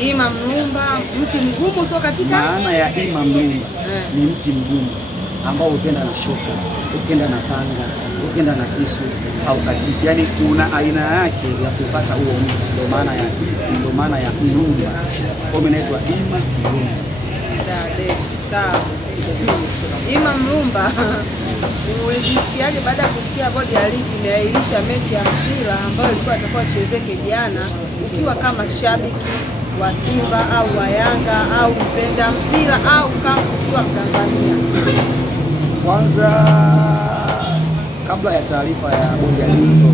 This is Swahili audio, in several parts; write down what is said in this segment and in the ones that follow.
Ima mlumba, mti mgumu sio katika? Maana ya ima mlumba ni mti mgumu ambao ukienda na shoka, ukienda na panga, ukienda na kisu au katiki. Yaani kuna aina yake ya kupata huo mti. Ndio maana ya mlumba. Kwa hiyo inaitwa ima mlumba. Sawa. Ima mlumba. Ulisikiaje baada ya kusikia bodi ya ligi imeahirisha mechi ya mpira ambayo ilikuwa itakuwa chezeke jana, ukiwa kama shabiki wa Simba au wa Yanga au mpenda mpira au kama ukiwa Mtanzania? Kwanza kabla ya taarifa ya bodi ya ligi,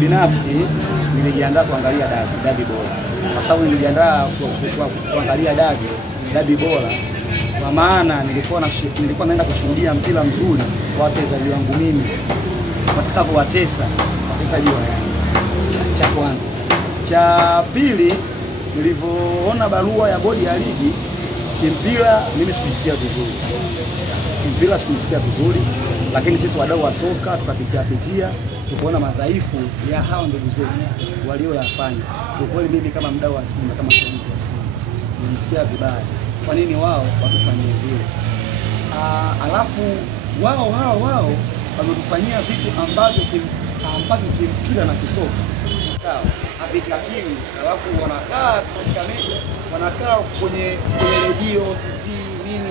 binafsi nilijiandaa kuangalia dabi bora. Kwa sababu nilijiandaa kuangalia dabi bora. Kwa maana nilikuwa naenda kushuhudia mpira mzuri kwa wachezaji wangu mimi watakavyowatesa wachezaji wa Yanga. Cha kwanza. Cha pili, nilivyoona barua ya bodi ya ligi, kimpira mimi sikusikia vizuri. Lakini sisi wadau wa soka tukapitia tukaona madhaifu ya hao ndugu zetu walioyafanya. Kwa kweli mimi kama mdau wa Simba, kama shabiki wa Simba, nilisikia vibaya. Kwa nini wao watufanyie vile? Alafu wao wametufanyia vitu ambavyo kimpira na kisoka sawa havitakiwi. Alafu wanakaa katika mechi, wanakaa kwenye redio, TV nini,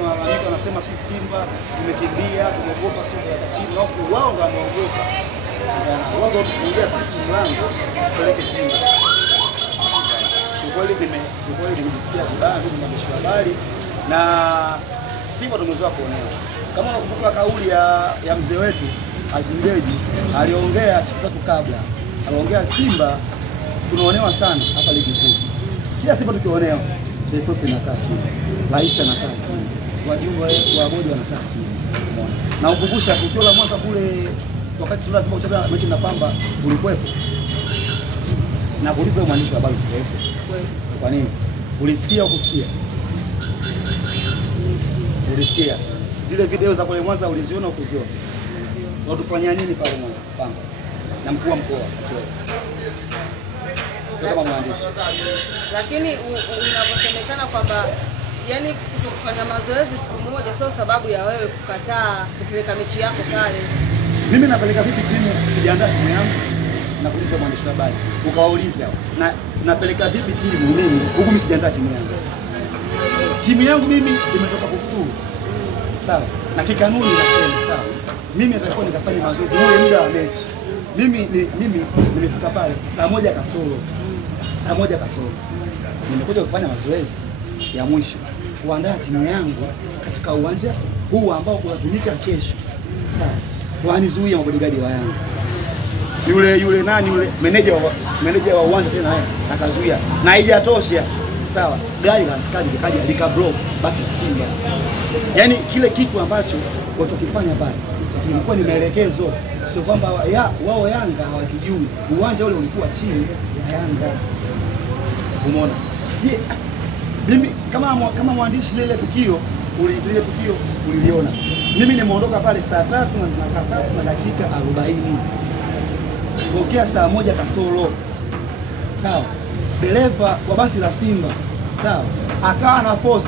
wanasema sisi Simba tumekimbia, tumeogopa soka ya timu, na wao ndio wameogopa. Wao ndio kufungia sisi mlango usipeleke timu. Kwa kweli nimesikia vibaya ndugu mwandishi wa habari, na Simba tumezoea kuonewa. Kama unakumbuka kauli ya mzee wetu Azimbeji, aliongea siku tatu kabla. Aliongea Simba tunaonewa sana hapa ligi kuu. Kila Simba tukionewa, TFF inakaa kimya, rais anakaa kimya, wajumbe wa bodi wanakaa kimya. Na ukumbusha tukio la Mwanza kule wakati tunazima kucheza mechi na Pamba ulikuwepo. Na kuuliza mwandishi wa habari ulikuwepo. Kwa nini? Ulisikia au kusikia? Ulisikia. Zile video za kule Mwanza uliziona au kuziona? Watufanyia nini pale Mwanza Pamba? Na mkuu wa mkoa. Kama mwandishi. Lakini inaposemekana kwamba yani kutofanya mazoezi siku moja sio sababu ya wewe kukataa kupeleka mechi yako pale. Mimi napeleka vipi timu kujiandaa timu yangu? Na kuuliza mwandishi wa habari. Ukawauliza na napeleka vipi timu mimi huku mimi sijaandaa timu yangu. Timu yangu mimi imetoka kufuturu. Sawa. Na kikanuni nasema sawa. Mimi natakiwa nikafanye mazoezi ule muda wa mechi. Mimi nimefika pale saa moja kasoro. Nimekuja kufanya mazoezi ya mwisho kuandaa timu yangu katika uwanja huu ambao kunatumika kesho. Sawa. Wanizuia mabodigadi wa Yanga. Yule meneja wa uwanja tena haya akazuia. Na haijatosha. Sawa. Gari la askari likaja likablock basi Simba. Yaani kile kitu ambacho watokifanya pale ilikuwa ni maelekezo, sio kwamba wao Yanga hawakijui. Uwanja ule ulikuwa chini ya Yanga. Umeona? Je, mimi kama mwandishi lile tukio uliliona. Mimi nimeondoka pale saa 3 na dakika 40. Tokea saa 1 kasoro. Sawa. Dereva wa basi la Simba, sawa, akawa na force,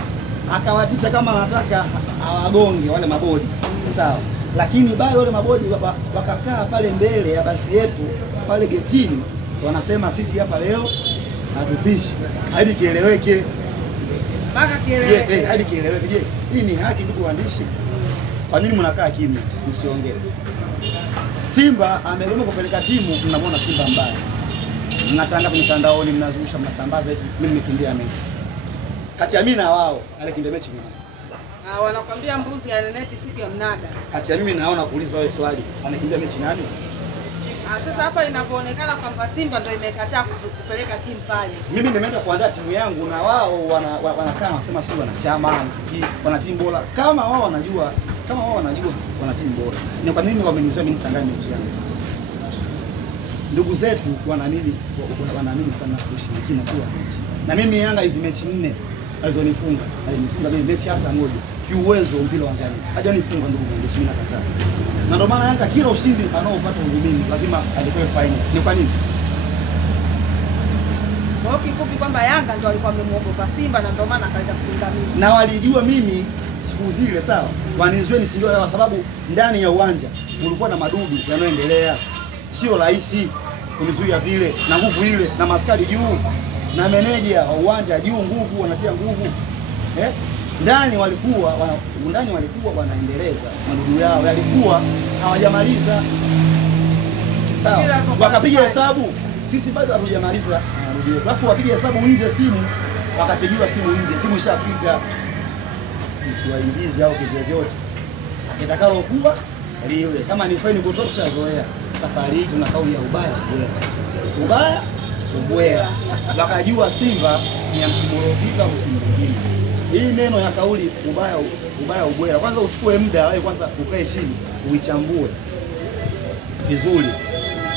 akawatisha kama anataka awagonge wale mabodi. Sawa. Lakini bado wale mabodi wakakaa pale mbele ya basi yetu pale getini, wanasema sisi hapa leo hatupishi. Hadi kieleweke. Mpaka kieleweke. Hadi kieleweke. Je, hii ni haki ndugu waandishi? Kwa nini mnakaa kimya msiongee? Simba amegoma kupeleka timu, mnamwona Simba mbaya. Mnatanga kwenye mtandaoni, mnazungusha, mnasambaza eti mimi nimekimbia mechi. Kati ya mimi na wao, alikimbia mechi ni nani? Wanakuambia mbuzi anenepi siku ya mnada. Kati ya mimi naona kuuliza wewe swali, anakimbia mechi nani? Sasa hapa inapoonekana kwamba Simba ndio imekataa kupeleka timu pale. Mimi nimeenda kuandaa timu yangu na wao wanakaa wanasema si wanachama, nisikie wana timu bora. Kama wao wanajua wana timu bora. Ni kwa nini wamenizuia mimi nisangane mechi yangu? Ndugu zetu wanaamini sana kushirikina kwa mechi. Na mimi Yanga hizo mechi 4 alinifunga mimi mechi hata moja. Kiuwezo mpira uwanjani. Hajanifunga ndugu mwandishi, mimi nakataa. Na ndio maana Yanga kila ushindi anaopata ugumini lazima alikoe final. Ni kwa nini? Kwa hiyo kifupi kwamba Yanga ndio alikuwa amemuogopa Simba na ndio maana akaenda kupingamizi. Na walijua mimi siku zile sawa, wanizuie nisindio kwa sababu ndani ya uwanja ulikuwa na madudu yanayoendelea. Sio rahisi kunizuia vile na nguvu ile na maskari juu na meneja wa uwanja juu nguvu wanatia nguvu. Ndani walikuwa wanaendeleza madudu yao, yalikuwa hawajamaliza. Sawa. Wakapiga hesabu, sisi bado hatujamaliza madudu yetu. Alafu wapiga hesabu nje simu, wakapigiwa simu nje, timu ishafika. Msiwaingize au kivyovyote. Itakalokuwa liwe. Kama ni faini kutosha zoea. Safari hii tuna kauli ya ubaya ubwela. Wakajua Simba ni ya msimu uliopita au msimu mwingine. Hii neno ya kauli ubaya ubwela. Kwanza uchukue muda wewe kwanza ukae chini uichambue vizuri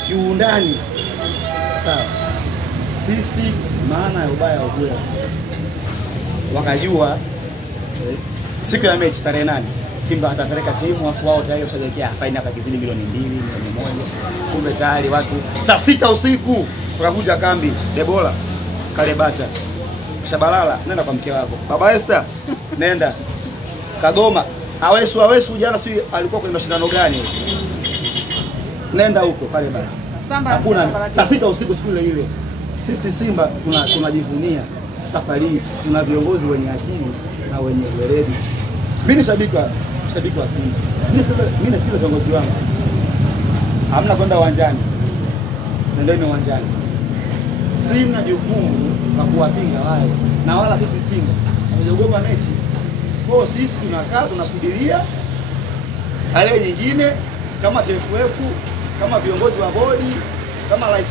kiundani. Sawa. Sisi maana ya ubaya ubwela. Wakajua siku ya mechi tarehe 8 Simba atapeleka timu afu wao tayari washaelekea faini hapa kizidi milioni 2, milioni 1. Kumbe tayari watu saa 6 usiku wakavuja kambi. Debola Kalebata Shabalala, nenda kwa mke wako. Baba Esther, nenda. Kagoma, Awesu jana si alikuwa kwenye mashindano gani? Nenda huko Kalebata. Hakuna saa 6 usiku siku ile. Sisi Simba tunajivunia safari hii, tuna viongozi wenye akili na wenye weledi. Mimi ni shabiki wa Simba. Mimi nasikiza viongozi wangu. Hamna kwenda uwanjani. Nendeni uwanjani. Sina jukumu la kuwapinga wale. Na wala sisi Simba tunaogopa mechi. Kwa sisi tunakaa tunasubiria tarehe nyingine kama TFF, kama viongozi wa bodi, kama rais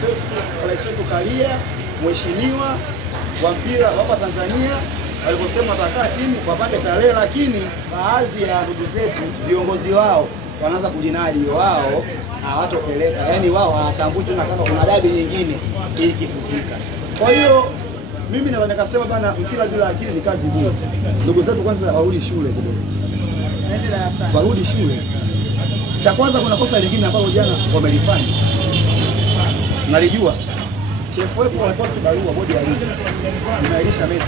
wetu Karia, mheshimiwa wa mpira hapa Tanzania waliposema watakaa chini wapate tarehe, lakini baadhi ya ndugu zetu viongozi wao wanaanza kujinadi wao hawatopeleka, yani wao hawatambui tena kama kuna dabi nyingine ili kifukika. Kwa hiyo mimi naweza nikasema bana, mpira bila akili ni kazi bure. Ndugu zetu kwanza warudi shule kidogo, warudi shule. Cha kwanza kuna kosa lingine ambalo jana wamelifanya, nalijua TFF wameposti barua bodi ya ligi inailisha mechi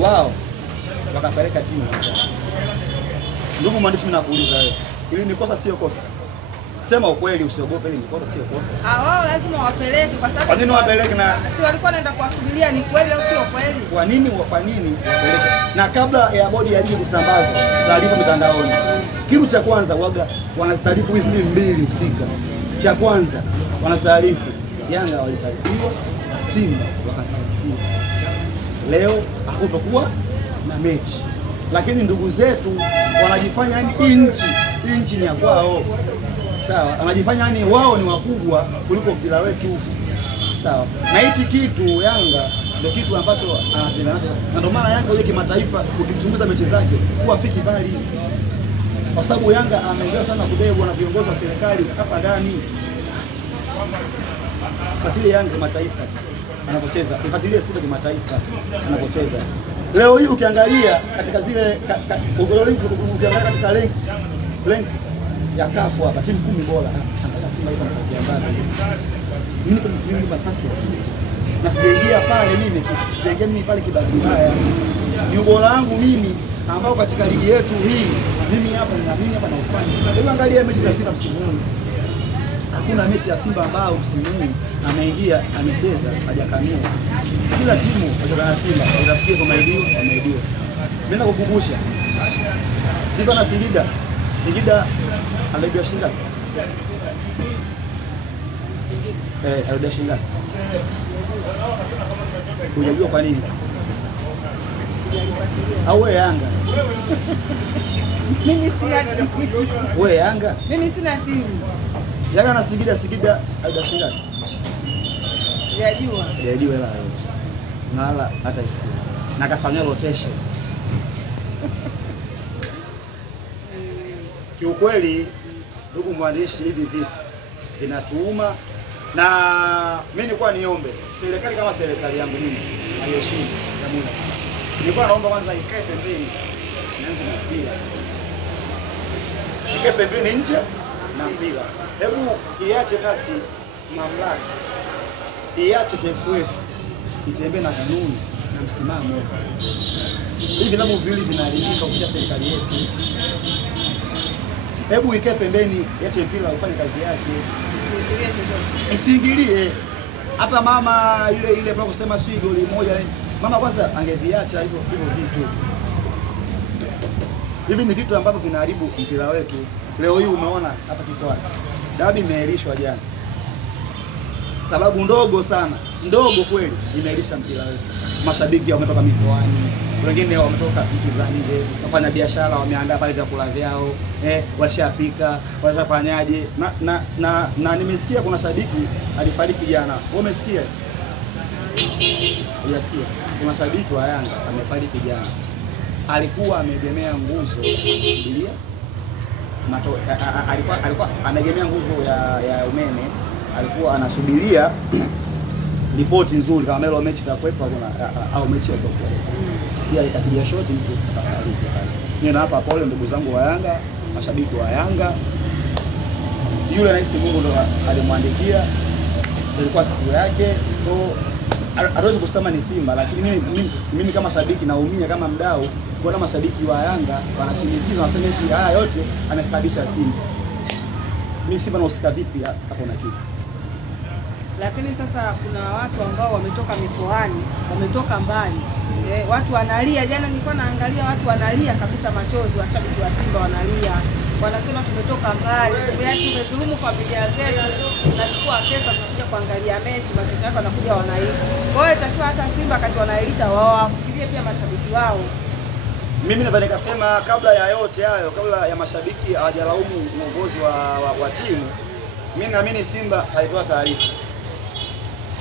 wao wakapeleka timu. Ndugu mwandishi, mimi nakuuliza wewe, ili ni kosa sio kosa? Sema ukweli, usiogope, ili ni kosa sio kosa? Wao lazima wapeleke kwa sababu. Kwa nini wapeleke? Na si walikuwa wanaenda kuwasubiria, ni kweli au sio kweli? Kwa nini wapeleke? Na kabla ya bodi ya ligi kusambaza taarifa mitandaoni, kitu cha kwanza waga wanastarifu hizi timu mbili husika. Cha kwanza wanastarifu Yanga walitaarifiwa, Simba wakataarifiwa. Leo hakutokuwa na mechi. Lakini ndugu zetu wanajifanya yani inchi ni ya kwao. Sawa, wanajifanya yani wao ni wakubwa kuliko mpira wetu. Sawa. Na hichi kitu Yanga ndio kitu ambacho anapenda nacho. Na ndio maana Yanga ile kimataifa ukimchunguza mechi zake huwa afiki bali. Kwa sababu Yanga ameendelea sana kubebwa na viongozi wa serikali hapa ndani. Fuatilie Yanga kimataifa anapocheza, ufuatilie Simba kimataifa anapocheza. Leo hii ukiangalia katika zile ukiangalia katika link ya kafu hapa timu 10 bora, angalia Simba iko nafasi ya ngapi? Mimi niko nafasi ya 6. Na sijaingia pale mimi pale kibahati mbaya. Ni ubora wangu mimi ambao katika ligi yetu hii mimi hapa na ufanye. Hebu angalia mechi za Simba msimu huu. Hakuna mechi ya Simba ambao msimu huu ameingia amecheza hajakamia. Kila timu kutoka na Simba inasikia kama imeidiwa. Mimi nakukumbusha Simba na Singida anaibiwa shinda. Anaibiwa shinda. Unajua kwa nini? Au wewe Yanga? Mimi sina timu. Wewe Yanga? Mimi sina timu. Yanga na Singida anaibiwa shinda. Yajua la nala hata isiku. Na kafanya rotation. Kiukweli ndugu mwandishi, hivi vitu vinatuuma, na mimi nilikuwa niombe serikali kama serikali yangu mimi aliyeshinda Jamhuri, nilikuwa naomba kwanza ikae pembeni na nje na mpira, ikae pembeni nje na mpira. Hebu iache basi mamlaka iache TFF itembee na kanuni na msimamo. Hivi vilabu viwili vinaharibika kupitia serikali yetu. Hebu ikae pembeni, iache mpira ufanye kazi yake. Isiingilie chochote. Isiingilie. Hata mama ile bado kusema sio goli moja. Mama kwanza angeviacha hivyo vitu. Hivi ni vitu ambavyo vinaharibu mpira wetu. Leo hii umeona hapa Kikwani. Dabi imeahirishwa jana. Sababu ndogo sana, si ndogo kweli, imeahirishwa mpira wetu. Mashabiki wametoka mikoani, wengine wametoka nchi za nje, wafanya biashara wameandaa pale vyakula vyao, washapika, washafanyaje. Na nimesikia kuna shabiki alifariki jana. Wewe umesikia? Unasikia? Kuna shabiki wa Yanga amefariki jana. Alikuwa amegemea nguzo kusubiria alikuwa amegemea nguzo ya umeme, alikuwa anasubiria ripoti nzuri kama leo mechi itakuwepo au mechi itakuwa. Sikia ikapiga shoti mtu akafariki pale. Mimi hapa pole ndugu zangu wa Yanga, mashabiki wa Yanga. Yule rais Mungu ndo alimwandikia, ilikuwa siku yake. Hatuwezi kusema ni Simba, lakini mimi kama shabiki naumia kama mdau kuona mashabiki wa Yanga wanashinikiza waseme eti haya yote amesababisha Simba. Mimi Simba nahusika vipi hapo na kitu? Lakini sasa kuna watu ambao wametoka mikoani, wametoka mbali. Watu wanalia, jana nilikuwa naangalia watu wanalia kabisa machozi, washabiki wa Simba wanalia. Wanasema tumetoka mbali, tumezulumu familia zetu, tunachukua pesa tunakuja kuangalia mechi, matokeo yake wanakuja wanaishi. Kwa hiyo itakiwa hata Simba wakati wanailisha wao wafikirie pia mashabiki wao. Mimi naweza nikasema kabla ya yote hayo, kabla ya mashabiki hawajalaumu uongozi wa timu, mimi naamini Simba haitoa taarifa.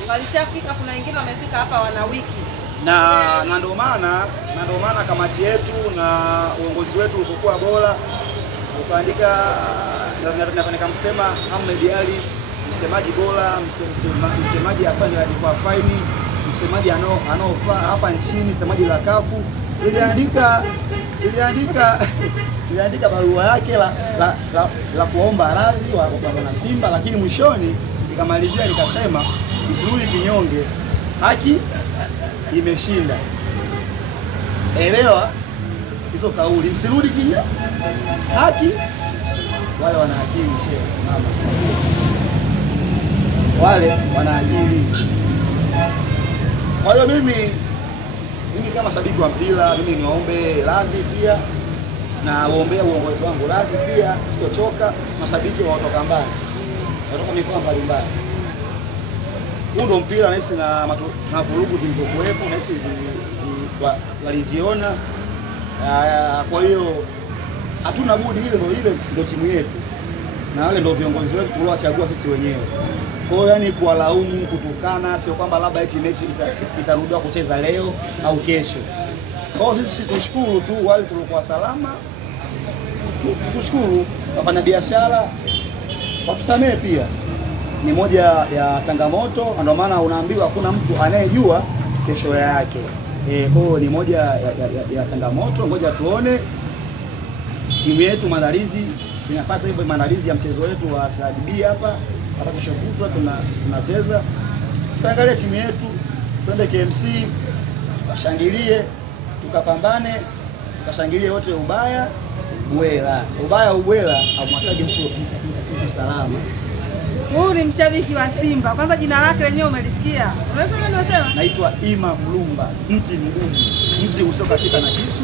Walishafika, kuna wengine wamefika hapa wana wiki. Na ndio maana kamati yetu na uongozi wetu ulikuwa bora. Ukaandika na msema Ahmed Ali, msemaji bora, msemaji Hassan alikuwa faini, msemaji anaofaa hapa nchini, msemaji la kafu. Iliandika barua yake la kuomba radhi wa Simba, lakini mwishoni nikamalizia nikasema msirudi kinyonge, haki imeshinda. Elewa hizo kauli, msirudi kinyonge, haki. Wale wana akili shehe, mama, wale wana akili. Kwa hiyo mimi kama shabiki wa mpira, mimi niwaombe radhi pia na waombea uongozi wangu radhi pia, sitochoka. Mashabiki watoka mbali, watoka mikoa mbalimbali. Huu ndo mpira nahisi na vurugu zilizokuwepo nahisi waliziona. Kwa hiyo hatuna budi, ile ndio timu yetu na wale ndio viongozi wetu tuliowachagua sisi wenyewe. Kwa hiyo yani kuwalaumu, kutukana, sio kwamba labda eti mechi itarudiwa kucheza leo au kesho. Kwa hiyo sisi tushukuru tu wale tulikuwa salama, tushukuru wafanya biashara, watusamee pia. Ni moja ya changamoto, ndio maana unaambiwa hakuna mtu anayejua kesho yake. Kwa hiyo ni moja ya changamoto. Ngoja tuone timu yetu maandalizi, tunafanya hivyo maandalizi ya mchezo wetu wa CRDB hapa kesho kutwa tunacheza. Tuangalie timu yetu, twende KMC, tukashangilie, tukapambane, tukashangilie wote ubaya ubwela amwataje mtu salama. Huyu ni mshabiki wa Simba. Kwanza jina lake lenyewe umelisikia. Unaitwa nani unasema? Naitwa Ima Mlumba, mti mgumu. Mti usio katika na kisu,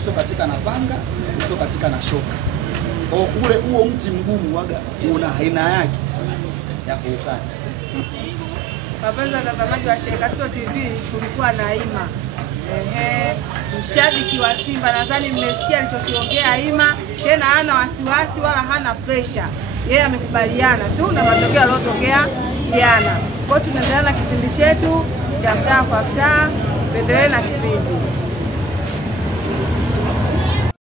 usio katika na panga, usio katika na shoka. Ule huo mti mgumu waga una aina yake ya kuukata. Wapenzi watazamaji wa Shekato TV, tulikuwa na Ima. Mshabiki wa Simba, nadhani mmesikia alichokiongea Ima, tena hana wasiwasi wala hana pressure. Yeye amekubaliana tu na matokeo yaliyotokea jana. Kwa hiyo tunaendelea na kipindi chetu cha mtaa kwa mtaa, tuendelee na kipindi.